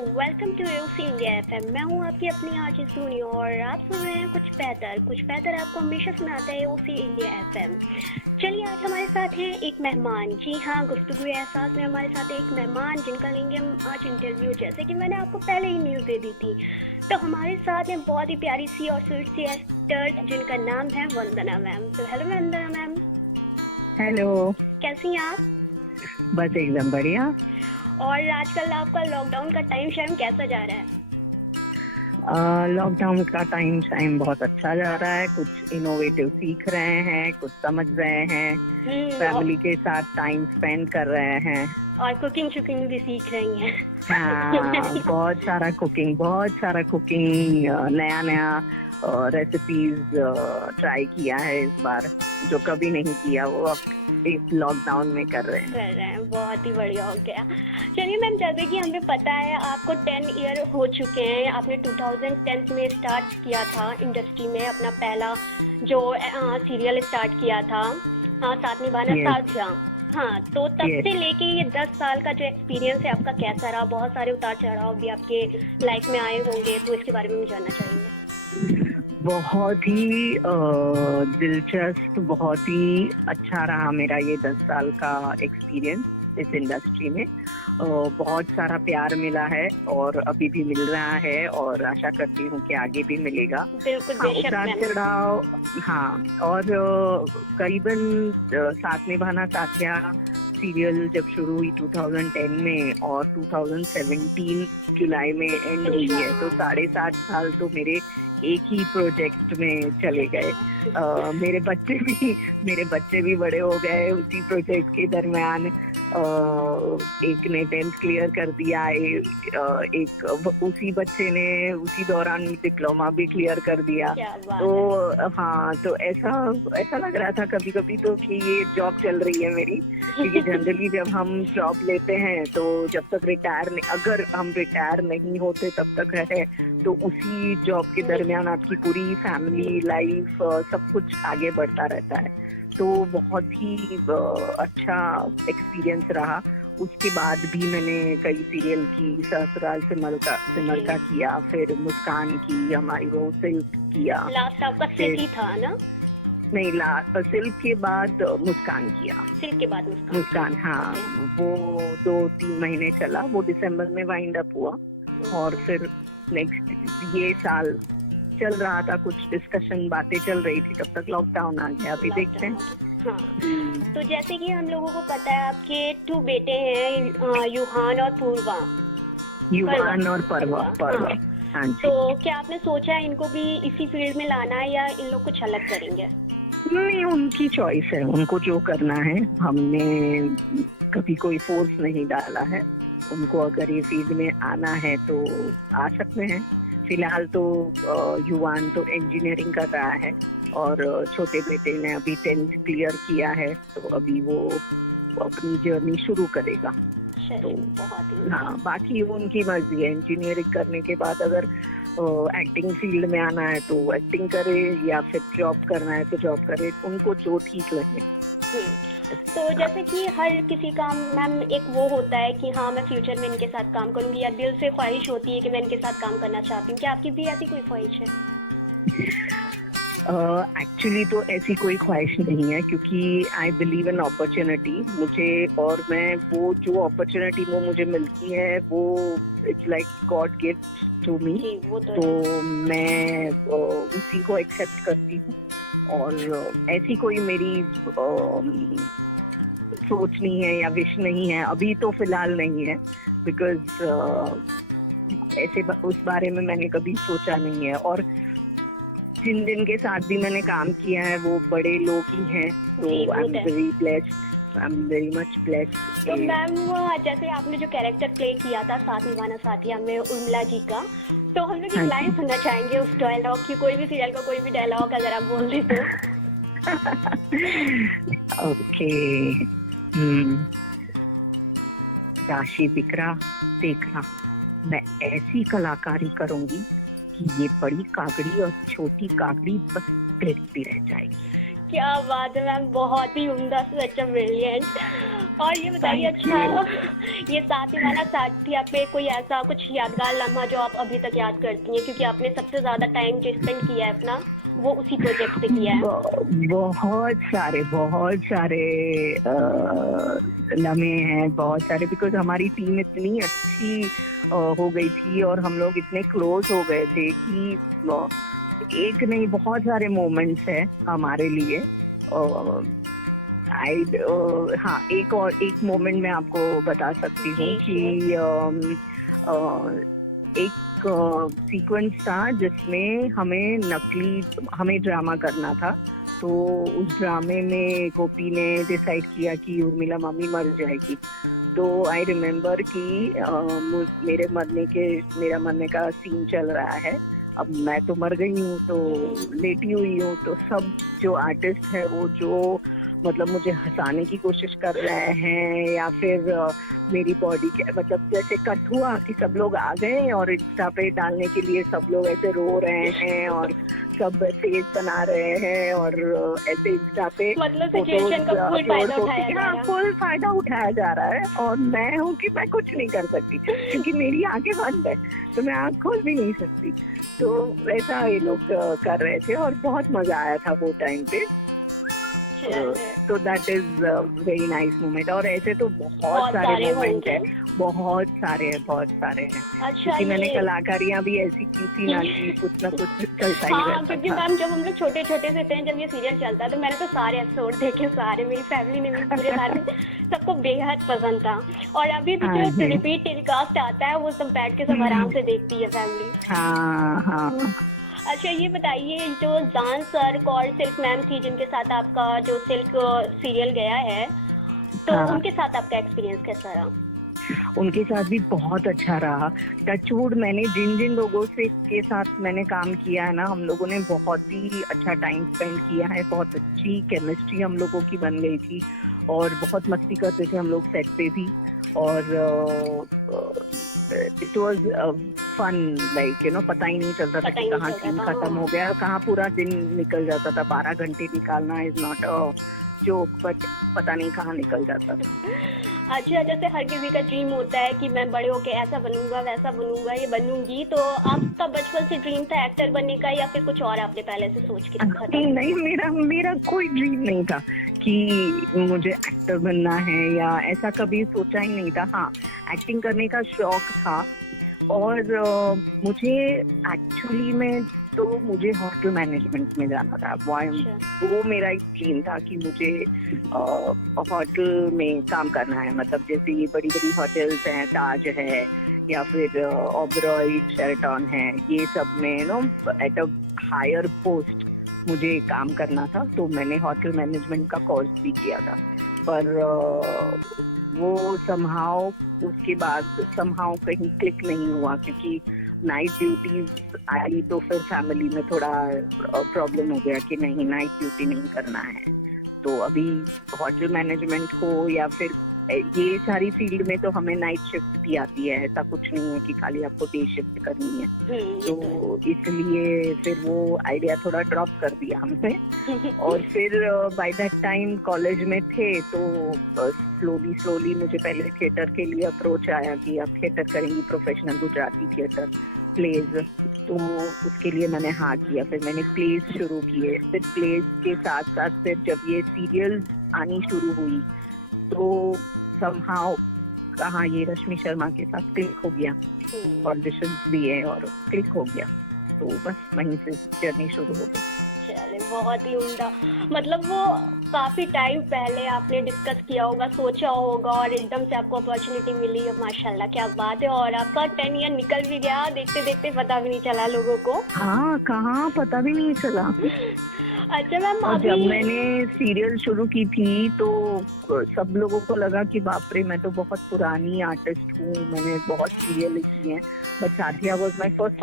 Welcome to UC India FM. मैं हूँ आपकी अपनी आरजे सोनी और आप सुन रहे हैं कुछ बेहतर आपको हमेशा सुनाता है यूसी इंडिया एफएम। चलिए आज हमारे साथ हैं एक मेहमान। जी हाँ, गुफ्तगू एहसास में हमारे साथ है एक मेहमान जिनका लेंगे हम आज इंटरव्यू, जैसे कि मैंने आपको पहले ही न्यूज़ दे दी थी। तो हमारे साथ हैं बहुत ही प्यारी सी और स्वीट सी एक्टर जिनका नाम है वंदना मैम। तो हेलो वंदना मैम। हेलो। कैसी हैं आप? बस एकदम बढ़िया। और आजकल आपका लॉकडाउन का टाइम शाइम कैसा जा रहा है? लॉकडाउन का टाइम बहुत अच्छा जा रहा है। कुछ इनोवेटिव सीख रहे हैं, कुछ समझ रहे हैं, फैमिली के साथ टाइम स्पेंड कर रहे हैं और कुकिंग भी सीख रही हैं। हाँ, बहुत सारा कुकिंग नया रेसिपीज ट्राई किया है इस बार, जो कभी नहीं किया वो अब इस लॉकडाउन में कर रहे हैं। बहुत ही बढ़िया हो गया। चलिए मैम, जैसे कि हमें पता है आपको 10 ईयर हो चुके हैं। आपने 2010 में स्टार्ट किया था इंडस्ट्री में, अपना पहला जो सीरियल स्टार्ट किया था, साथ निभाना साथिया। हाँ, तो तब से लेके ये 10 साल का जो एक्सपीरियंस है आपका कैसा रहा? बहुत सारे उतार चढ़ाव भी आपके लाइफ में आए होंगे, तो इसके बारे में हम जानना चाहेंगे। बहुत ही दिलचस्प, बहुत ही अच्छा रहा मेरा ये 10 साल का एक्सपीरियंस इस इंडस्ट्री में। बहुत सारा प्यार मिला है और अभी भी मिल रहा है और आशा करती हूँ कि आगे भी मिलेगा। बिल्कुल, उतार चढ़ाव। हाँ, और करीबन साथ निभाना साथिया सीरियल जब शुरू हुई 2010 में और 2017 जुलाई में एंड हुई है, तो 7.5 साल तो मेरे एक ही प्रोजेक्ट में चले गए। मेरे बच्चे भी बड़े हो गए उसी प्रोजेक्ट के दरमियान। एक ने 10th क्लियर कर दिया, एक उसी बच्चे ने उसी दौरान डिप्लोमा भी क्लियर कर दिया। तो हाँ, तो ऐसा लग रहा था कभी कभी तो कि ये जॉब चल रही है मेरी, क्योंकि जनरली जब हम जॉब लेते हैं तो जब तक अगर हम रिटायर नहीं होते तब तक है, तो उसी जॉब के दरमियान आपकी पूरी फैमिली लाइफ सब कुछ आगे बढ़ता रहता है। तो बहुत ही अच्छा एक्सपीरियंस रहा। उसके बाद भी मैंने कई सीरियल की, ससुराल सिमर का किया, फिर मुस्कान की, हमारी वो सिल्क किया। लास्ट आपका सिल्क ही था ना? नहीं, सिल्क के बाद मुस्कान किया। सिल्क के बाद मुस्कान, हाँ, वो 2-3 महीने चला, वो दिसंबर में वाइंड अप हुआ। और फिर नेक्स्ट ये साल चल रहा था, कुछ डिस्कशन बातें चल रही थी, तब तक लॉकडाउन आ गया। अभी देखते हैं। हाँ, तो जैसे कि हम लोगों को पता है आपके 2 बेटे हैं, युहान और पूर्वा। युहान और पर्वा। हाँ जी। तो क्या आपने सोचा है इनको भी इसी फील्ड में लाना है या इन लोग कुछ अलग करेंगे? नहीं, उनकी चॉइस है, उनको जो करना है। हमने कभी कोई फोर्स नहीं डाला है। उनको अगर ये फील्ड में आना है तो आ सकते हैं। फिलहाल तो युवान तो इंजीनियरिंग कर रहा है और छोटे बेटे ने अभी 10th क्लियर किया है, तो अभी वो अपनी जर्नी शुरू करेगा। तो हाँ, बाकी उनकी मर्जी है। इंजीनियरिंग करने के बाद अगर एक्टिंग फील्ड में आना है तो एक्टिंग करे, या फिर जॉब करना है तो जॉब करे, उनको जो ठीक लगे। तो जैसे कि हर किसी का मैम एक वो होता है कि हाँ मैं फ्यूचर में इनके साथ काम करूंगी, या दिल से ख्वाहिश होती है कि मैं इनके साथ काम करना चाहती हूँ। क्या आपकी भी ऐसी कोई ख्वाहिश है? एक्चुअली तो ऐसी कोई ख्वाहिश नहीं है, क्योंकि आई बिलीव इन अपॉर्चुनिटी। और मैं वो जो अपॉर्चुनिटी वो मुझे मिलती है, वो it's like god gift to me. तो मैं उसी को एक्सेप्ट करती हूँ, और ऐसी कोई मेरी सोच नहीं है या विश नहीं है, अभी तो फिलहाल नहीं है, बिकॉज ऐसे उस बारे में मैंने कभी सोचा नहीं है। और जिन के साथ भी मैंने काम किया है वो बड़े लोग ही हैं, तो I am very blessed, I am very much blessed. तो मैम, जैसे आपने जो कैरेक्टर प्ले किया था साथ निभाना साथिया में उर्मिला जी का, तो हम लोग एक लाइन सुनना चाहेंगे उस डायलॉग की। कोई भी सीरियल का कोई भी डायलॉग अगर आप बोल दे तो। ओके। राशि बिकरा देखना, मैं ऐसी कलाकारी करूंगी कि ये बड़ी कागड़ी और छोटी कागड़ी बस देखती रह जाएगी। क्या बात है मैम, बहुत ही उम्दा, सच अ ब्रिलियंट। और ये बताइए, अच्छा ये साथी साथिया पे कोई ऐसा कुछ यादगार लम्हा जो आप अभी तक याद करती हैं, क्योंकि आपने सबसे ज्यादा टाइम जो स्पेंड किया है अपना वो उसी प्रोजेक्ट से किया है। बहुत सारे लम्हे हैं, बहुत सारे, बिकॉज हमारी टीम इतनी अच्छी हो गई थी और हम लोग इतने क्लोज हो गए थे कि एक नहीं बहुत सारे मोमेंट्स हैं हमारे लिए। हाँ, एक मोमेंट मैं आपको बता सकती हूँ कि एक सीक्वेंस था जिसमें हमें ड्रामा करना था। तो उस ड्रामे में गोपी ने डिसाइड किया कि उर्मिला मामी मर जाएगी। तो आई रिमेम्बर कि मेरा मरने का सीन चल रहा है। अब मैं तो मर गई हूँ, तो लेटी हुई हूँ, तो सब जो आर्टिस्ट है वो जो मतलब मुझे हंसाने की कोशिश कर रहे हैं या फिर मेरी बॉडी के मतलब जैसे कट हुआ कि सब लोग आ गए और इंस्टा पे डालने के लिए सब लोग ऐसे रो रहे हैं और सब फेस बना रहे हैं और ऐसे इंस्टा पे मतलब सिचुएशन का फुल फायदा उठाया जा रहा है। और मैं हूँ कि मैं कुछ नहीं कर सकती क्योंकि मेरी आंखें बंद है, तो मैं आँख खोल भी नहीं सकती। तो वैसा ये लोग कर रहे थे और बहुत मजा आया था वो टाइम पे। तो that is very nice moment. और ऐसे तो बहुत सारे मोमेंट हैं, बहुत सारे हैं। अच्छा, क्योंकि मैंने कलाकारियां भी ऐसी की थी ना कि कुछ ना कुछ चलता ही रहता था। क्योंकि मैम जब हम लोग छोटे से थे, जब ये सीरियल चलता तो मैंने तो सारे एपिसोड देखे, सारे, मेरी फैमिली ने भी पूरे सारे, सबको बेहद पसंद था। और अभी भी जो रिपीट टेलीकास्ट आता है वो सब बैठ के सब आराम से देखती है फैमिली। हाँ। अच्छा, ये बताइए, जो जान सर और सिल्क मैम थी जिनके साथ आपका जो सिल्क सीरियल गया है, तो उनके साथ आपका एक्सपीरियंस कैसा रहा? उनके साथ भी बहुत अच्छा रहा। टचवुड, मैंने जिन लोगों से के साथ मैंने काम किया है ना, हम लोगों ने बहुत ही अच्छा टाइम स्पेंड किया है, बहुत अच्छी केमिस्ट्री हम लोगों की बन गई थी और बहुत मस्ती करते थे हम लोग सेट पे भी। और it was fun, like you know, पता ही नहीं चलता था कि कहाँ सीन खत्म हो गया, कहाँ पूरा दिन निकल जाता था। 12 घंटे निकालना is not a joke, but पता नहीं कहाँ निकल जाता था। अच्छा, जैसे हर किसी का ड्रीम होता है कि मैं बड़े होके ऐसा बनूंगा, वैसा बनूंगा, ये बनूंगी, तो आपका बचपन से ड्रीम था एक्टर बनने का या फिर कुछ और आपने पहले से सोच के रखा था? नहीं, मेरा कोई ड्रीम नहीं था कि मुझे एक्टर बनना है या ऐसा कभी सोचा ही नहीं था। हाँ, एक्टिंग करने का शौक था और मुझे एक्चुअली में तो मुझे होटल मैनेजमेंट में जाना था। वो मेरा एक ड्रीम था कि मुझे होटल में काम करना है। मतलब जैसे ये बड़ी होटल्स हैं, ताज है या फिर ओबरॉय, शेराटन है, ये सब में no at a higher post मुझे काम करना था। तो मैंने होटल मैनेजमेंट का कोर्स भी किया था, पर वो समहाउ उसके बाद कहीं क्लिक नहीं हुआ क्योंकि नाइट ड्यूटीज आई तो फिर फैमिली में थोड़ा प्रॉब्लम हो गया कि नहीं, नाइट ड्यूटी नहीं करना है। तो अभी होटल मैनेजमेंट हो या फिर ये सारी फील्ड में तो हमें नाइट शिफ्ट भी आती है, ऐसा कुछ नहीं है कि खाली आपको डे शिफ्ट करनी है। तो इसलिए फिर वो आइडिया थोड़ा ड्रॉप कर दिया हमने। और फिर बाय दैट टाइम कॉलेज में थे तो स्लोली मुझे पहले थिएटर के लिए अप्रोच आया कि आप थिएटर करेंगी, प्रोफेशनल गुजराती थिएटर, प्लेज। तो उसके लिए मैंने हाँ किया। फिर मैंने प्लेज शुरू किए। फिर प्लेज के साथ साथ फिर जब ये सीरियल आनी शुरू हुई तो समहाउ कहाँ ये रश्मि शर्मा के साथ क्लिक हो गया, ऑडिशंस दिए और क्लिक हो गया। तो बस वहीं से जर्नी शुरू हो गई। चले, बहुत ही उम्दा। मतलब वो काफी टाइम पहले आपने डिस्कस किया होगा, सोचा होगा और एकदम से आपको अपॉर्चुनिटी मिली। माशाल्लाह, क्या बात है। और आपका 10 ईयर निकल भी गया, देखते देखते पता भी नहीं चला लोगों को। हाँ, कहाँ पता भी नहीं चला। अच्छा मैम, जब मैंने सीरियल शुरू की थी तो सब लोगों को लगा कि बाप रे, मैं तो बहुत पुरानी आर्टिस्ट हूँ, मैंने बहुत सीरियल की हैं, but Saathiya was my first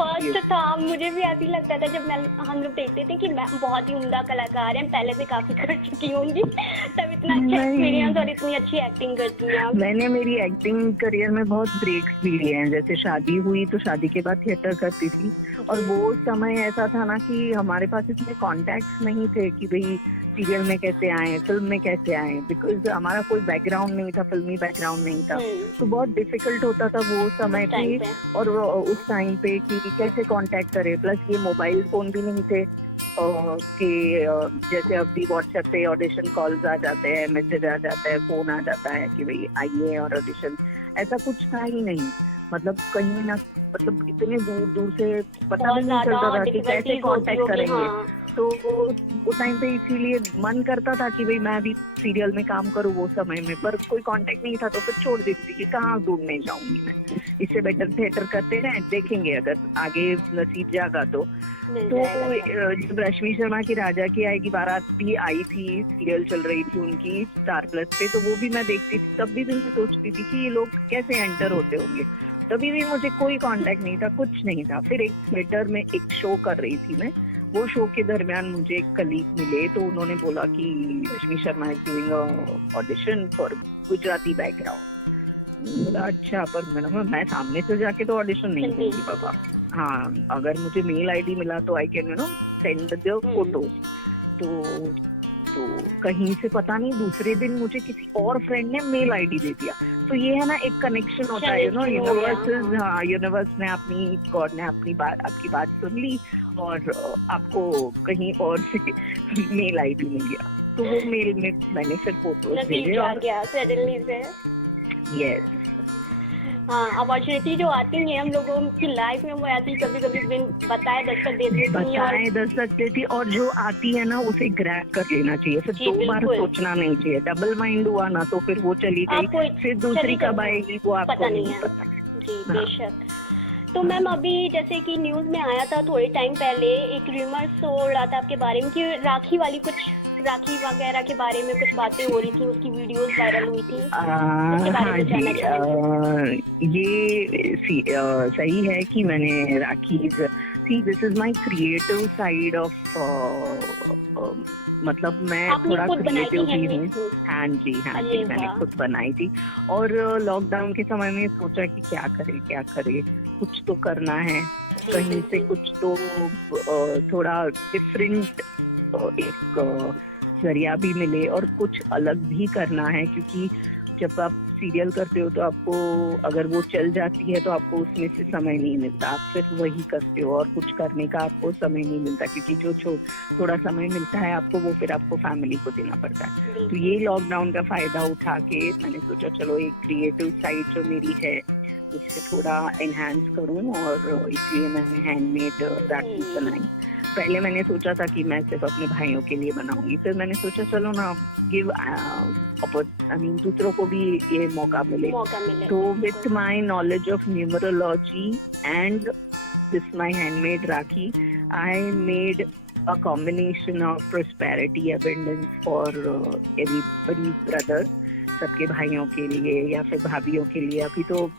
था। मुझे भी ऐसा ही लगता था जब हम लोग देखते थे कि मैं बहुत ही उम्दा कलाकार हैं, पहले से काफी कर चुकी होंगी, तब इतना अच्छा एक्सपीरियंस और इतनी अच्छी एक्टिंग करती हैं। मैंने मेरी एक्टिंग करियर में बहुत ब्रेक्स भी लिए हैं। जैसे शादी हुई तो शादी के बाद थिएटर करती थी और वो समय ऐसा था ना कि हमारे पास इतने कॉन्टैक्ट्स नहीं थे कि भाई सीरियल में कैसे आए, फिल्म में कैसे आए, बिकॉज हमारा कोई बैकग्राउंड नहीं था, फिल्मी बैकग्राउंड नहीं था, तो बहुत डिफिकल्ट होता था वो समय पे और उस टाइम पे कि कैसे कांटेक्ट करे। प्लस ये मोबाइल फोन भी नहीं थे कि जैसे अभी व्हाट्सएप पे ऑडिशन कॉल्स आ जाते हैं, मैसेज आ जाता है, फोन आ जाता है कि भाई आइए और ऑडिशन, ऐसा कुछ था ही नहीं। मतलब कहीं ना, मतलब इतने दूर दूर से पता भी नहीं चलता था कि कैसे कांटेक्ट करेंगे। तो वो टाइम पे इसीलिए मन करता था कि भाई मैं भी सीरियल में काम करूँ वो समय में, पर कोई कांटेक्ट नहीं था तो फिर छोड़ देती थी कि कहाँ ढूंढने जाऊंगी मैं, इससे बेटर थिएटर करते रहे, देखेंगे अगर आगे नसीब जागा तो। जब रश्मि शर्मा की राजा की आएगी बारात भी आई थी, सीरियल चल रही थी उनकी स्टार प्लस पे, तो वो भी मैं देखती थी, तब भी मैं सोचती थी कि ये लोग कैसे एंटर होते होंगे। तभी भी मुझे कोई कांटेक्ट नहीं था, कुछ नहीं था। फिर एक थिएटर में एक शो कर रही थी मैं, वो शो के दरमियान मुझे एक कलीग मिले, तो उन्होंने बोला कि Rashmi Sharma is doing audition for Gujarati background. बोला अच्छा, पर मैं सामने से जाके तो ऑडिशन नहीं दूंगी बाबा। हाँ, अगर मुझे मेल आईडी मिला तो I can send the photos. तो कहीं से पता नहीं दूसरे दिन मुझे किसी और फ्रेंड ने मेल आईडी दे दिया। तो ये है ना, एक कनेक्शन होता है, यूनिवर्स। हाँ, यूनिवर्स ने गॉड ने आपकी बात सुन ली और आपको कहीं और से मेल आईडी मिल गया। तो वो मेल में मैंने फिर फोटोज भेजे और यस, हाँ, अपॉर्चुनिटी जो आती है हम लोगों की लाइफ में, वो ऐसी कभी कभी बताए दस्तक दे देती थी, और जो आती है ना उसे ग्रैब कर लेना चाहिए, फिर दो बार सोचना नहीं चाहिए। डबल माइंड हुआ ना तो फिर वो चली गई, फिर दूसरी कब आएगी वो आपको नहीं पता। जी बेशक। तो मैम अभी जैसे कि न्यूज में आया था थोड़े टाइम पहले, एक रूमर्स हो रहा था आपके बारे में कि राखी वगैरह के बारे में कुछ बातें हो रही थी, उसकी वीडियोस वायरल हुई थी। हाँ जी, ये सही है कि मैंने Rakhi, this is my creative side of, मतलब मैं थोड़ा क्रिएटिव भी हूँ। हाँ जी, मैंने खुद बनाई थी। और लॉकडाउन के समय में सोचा कि क्या करे, कुछ तो करना है, कहीं से कुछ तो थोड़ा डिफरेंट एक जरिया भी मिले और कुछ अलग भी करना है। क्योंकि जब आप सीरियल करते हो तो आपको, अगर वो चल जाती है तो आपको उसमें से समय नहीं मिलता, आप सिर्फ वही करते हो और कुछ करने का आपको समय नहीं मिलता, क्योंकि जो थोड़ा समय मिलता है आपको, वो फिर आपको फैमिली को देना पड़ता है। तो ये लॉकडाउन का फायदा उठा के मैंने सोचा चलो एक क्रिएटिव साइड जो मेरी है उससे थोड़ा एनहांस करूं, और इसलिए मैंने हैंडमेड राखी बनाई। पहले मैंने सोचा था कि मैं सिर्फ अपने भाइयों के लिए बनाऊंगी, फिर मैंने सोचा चलो ना गिव दूसरों को भी ये मौका मिले। तो with my knowledge of numerology and this my handmade rakhi, I made a combination of prosperity abundance for everybody's brother, सबके भाइयों के लिए या फिर भाभीियों के लिए। अभी तो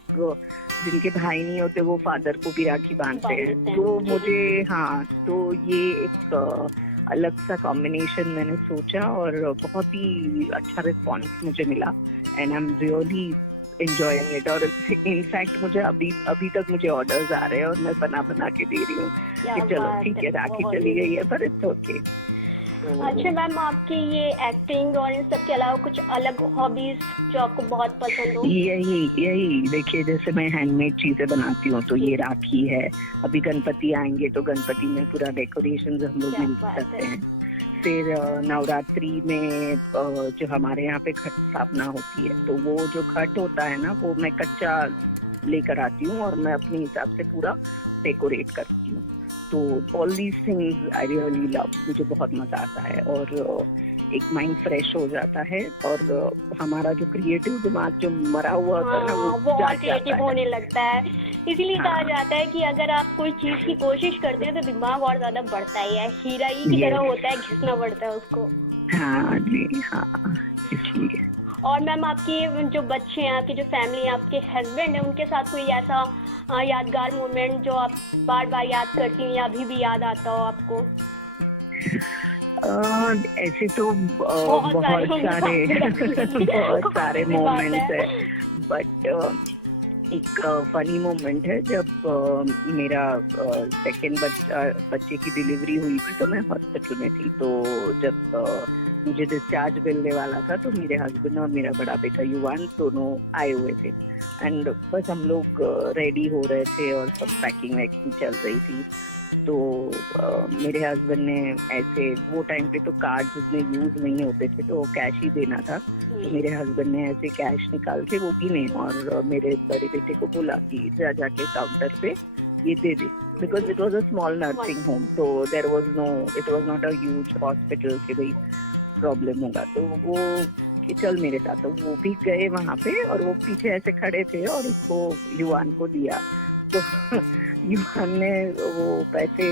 जिनके भाई नहीं होते वो फादर को भी राखी बांधते हैं। तो मुझे तो ये एक अलग सा कॉम्बिनेशन मैंने सोचा और बहुत ही अच्छा रिस्पॉन्स मुझे मिला, and I am really enjoying it. और इनफैक्ट मुझे अभी तक मुझे ऑर्डर्स आ रहे हैं और मैं बना के दे रही हूँ कि चलो ठीक है, राखी चली गई है पर इट्स ओके। अच्छा मैम, आपकी ये एक्टिंग और इन सब के अलावा कुछ अलग हॉबीज जो आपको बहुत पसंद हो? यही देखिए, जैसे मैं हैंडमेड चीजें बनाती हूँ, तो ये राखी है। अभी गणपति आएंगे तो गणपति में पूरा डेकोरेशन हम लोग मिल सकते हैं। फिर नवरात्रि में जो हमारे यहाँ पे खट स्थापना होती है, तो वो जो खट होता है ना, वो मैं कच्चा लेकर आती हूँ और मैं अपने हिसाब से पूरा डेकोरेट करती हूँ। तो all these things I really love, मुझे बहुत मजा आता है और एक माइंड फ्रेश हो जाता है, और हमारा जो क्रिएटिव दिमाग जो मरा हुआ होता है ना, वो और क्रिएटिव होने लगता है। इसीलिए कहा जाता है कि अगर आप कोई चीज की कोशिश करते हैं तो दिमाग और ज्यादा बढ़ता है, हीरा ही की तरह होता है, घिसना पड़ता है उसको। हाँ जी, हाँ, इसलिए। और मैम, आपकी जो बच्चे हैं, आपकी जो फैमिली है, आपके हस्बैंड है, उनके साथ कोई ऐसा यादगार मोमेंट जो आप बार बार याद करती हैं या अभी भी याद आता हो आपको? ऐसे तो बहुत सारे मोमेंट्स है, बट एक फनी मोमेंट है जब मेरा सेकंड बच्चे की डिलीवरी हुई थी, तो मैं हॉस्पिटल में थी। तो जब मुझे डिस्चार्ज मिलने वाला था, तो मेरे हस्बैंड और मेरा बड़ा बेटा युवान दोनों आए हुए थे एंड बस हम लोग रेडी हो रहे थे और सब पैकिंग वैकिंग चल रही थी। तो मेरे हस्बैंड ने ऐसे, वो टाइम पे तो कार्ड जितने यूज नहीं होते थे तो कैश ही देना था, तो मेरे हस्बैंड ने ऐसे कैश निकाल के वो गिने और मेरे बड़े बेटे को बोला कि जाके काउंटर पे ये दे दे, because it was a small nursing home, तो there was no, it was not a huge hospital कि भाई प्रॉब्लम होगा। तो वो कि चल मेरे साथ, तो वो भी गए वहां पे और वो पीछे ऐसे खड़े थे और उसको युवान को दिया। तो युवान ने वो पैसे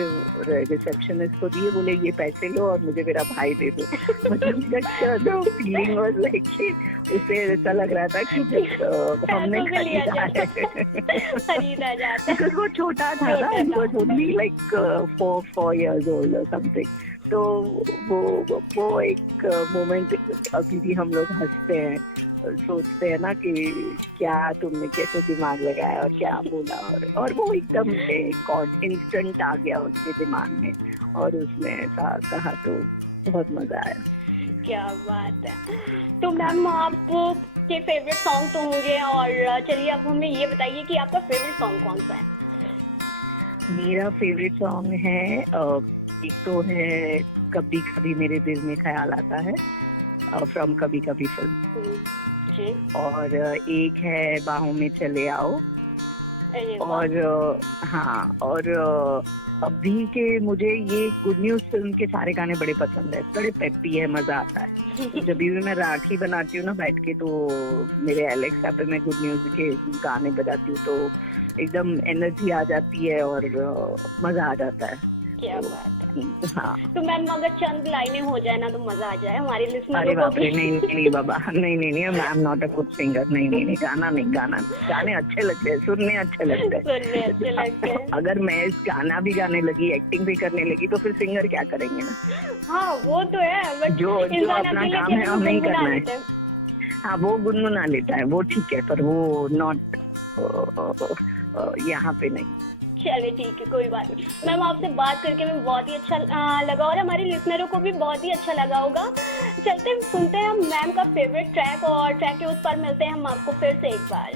रिसेप्शनिस्ट को दिए, बोले ये पैसे लो और मुझे मेरा भाई दे दो। मतलब फीलिंग वाज लाइक कि उसे ऐसा लग रहा था कि जब हमने खरीदा जाता बिकॉज वो छोटा था ना, it was only like 4 years old or something। तो वो एक मोमेंट अभी भी हम लोग हंसते हैं, सोचते हैं ना कि क्या तुमने कैसे दिमाग लगाया और क्या बोला, और वो एकदम इंस्टेंट आ गया उसके दिमाग में और उसने ऐसा कहा, तो बहुत मजा आया। क्या बात है। तो मैम आपके फेवरेट सॉन्ग तो होंगे, और चलिए आप हमें ये बताइए कि आपका फेवरेट सॉन्ग कौन सा है? मेरा फेवरेट सॉन्ग है एक तो है कभी कभी मेरे दिल में ख्याल आता है, फ्रॉम कभी कभी फिल्म, जी। और एक है बाहों में चले आओ, और हाँ, और अभी के मुझे ये गुड न्यूज फिल्म के सारे गाने बड़े पसंद है, बड़े पेप्पी है, मजा आता है। तो जब भी मैं राखी बनाती हूँ ना बैठ के, तो मेरे एलेक्सा पे मैं गुड न्यूज के गाने बजाती हूँ, तो एकदम एनर्जी आ जाती है और मजा आ जाता है। क्या बात है। हाँ। तो मैम अगर चंद लाइनें हो जाए ना तो मजा आ जाए हमारे लिसनरों अरे को बाप रे, भी। नहीं बाबा, नहीं, I am not a good singer, नहीं, गाने अच्छे लगते हैं, सुनने अच्छे लगते हैं। अगर मैं इस गाना भी गाने लगी, एक्टिंग भी करने लगी, तो फिर सिंगर क्या करेंगे ना। हाँ वो तो है, बट जो अपना काम है हम नहीं करना है। हाँ वो गुनगुना लेता है, वो ठीक है, पर वो नॉट यहाँ पे नहीं। चलिए ठीक है, कोई बात नहीं। मैम आपसे बात करके मैं बहुत ही अच्छा लगा और हमारे लिसनरों को भी बहुत ही अच्छा लगा होगा। चलते सुनते हैं हम मैम का फेवरेट ट्रैक, और ट्रैक के उस पर मिलते हैं हम आपको फिर से एक बार।